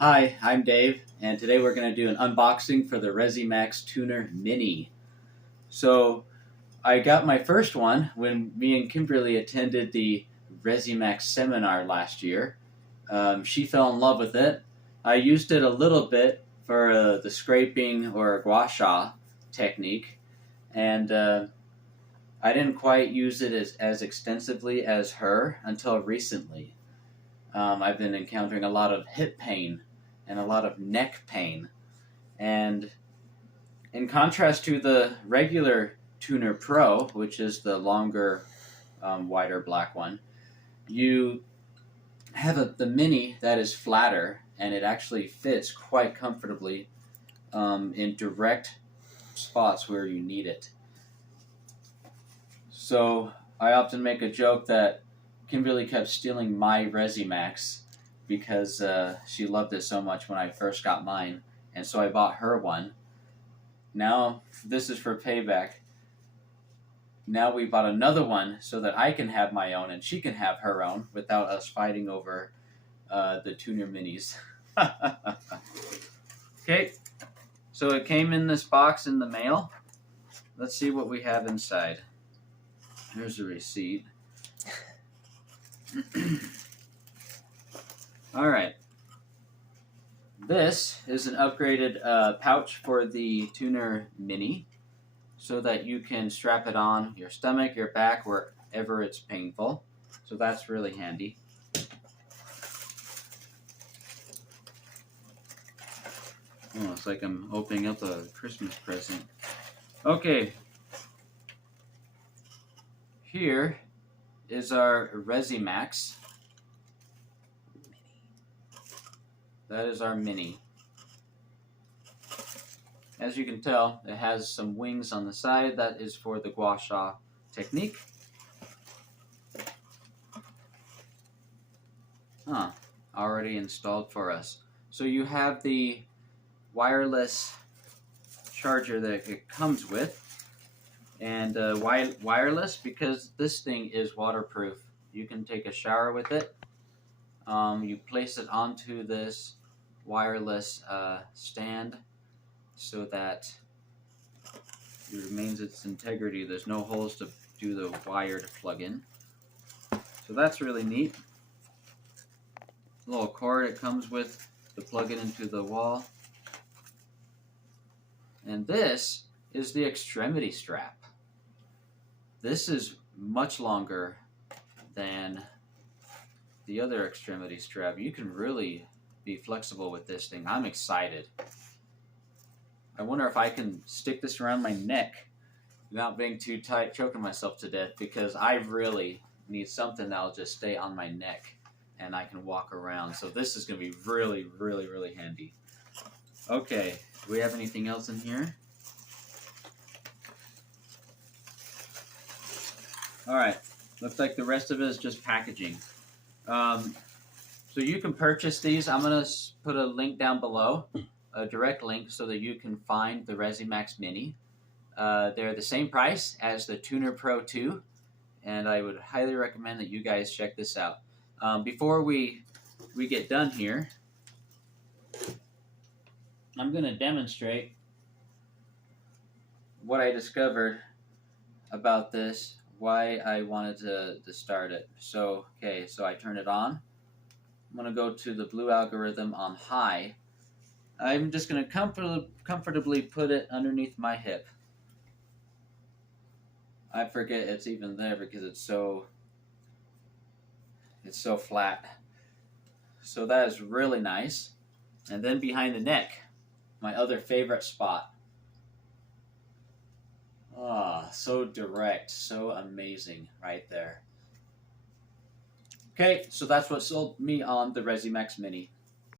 Hi, I'm Dave, and today we're going to do an unboxing for the Rezzimax Tuner Mini. So, I got my first one when me and Kimberly attended the Rezzimax seminar last year. She fell in love with it. I used it a little bit for the scraping or gua sha technique, and I didn't quite use it as extensively as her until recently. I've been encountering a lot of hip pain and a lot of neck pain. And in contrast to the regular Tuner Pro, which is the longer, wider black one, you have the Mini that is flatter and it actually fits quite comfortably in direct spots where you need it. So I often make a joke that Kimberly kept stealing my Rezzimax because she loved it so much when I first got mine, and so I bought her one. Now this is for payback. Now we bought another one so that I can have my own and she can have her own without us fighting over the Tuner Minis. Okay, so it came in this box in the mail. Let's see what we have inside. Here's the receipt. All right. This is an upgraded pouch for the Tuner Mini so that you can strap it on your stomach, your back, wherever it's painful. So that's really handy. Oh, it's like I'm opening up a Christmas present. Okay. Here is our Rezzimax. That is our Mini. As you can tell, it has some wings on the side. That is for the gua sha technique. Already installed for us. So you have the wireless charger that it comes with. And why wireless? Because this thing is waterproof. You can take a shower with it. You place it onto this wireless stand so that it remains its integrity. There's no holes to do the wire to plug in. So that's really neat. A little cord it comes with to plug it into the wall. And this is the extremity strap. This is much longer than the other extremity strap. You can really be flexible with this thing. I'm excited. I wonder if I can stick this around my neck without being too tight, choking myself to death, because I really need something that'll just stay on my neck and I can walk around. So this is going to be really, really, really handy. Okay, do we have anything else in here? Alright, looks like the rest of it is just packaging. So you can purchase these. I'm going to put a link down below, a direct link, so that you can find the Rezzimax Mini. They're the same price as the Tuner Pro 2, and I would highly recommend that you guys check this out. Before we get done here, I'm going to demonstrate what I discovered about this, why I wanted to start it. So, okay, so I turn it on. I'm going to go to the blue algorithm on high. I'm just going to comfortably put it underneath my hip. I forget it's even there because it's so flat. So that is really nice. And then behind the neck, my other favorite spot. So direct, so amazing right there. Okay, so that's what sold me on the Rezzimax Mini.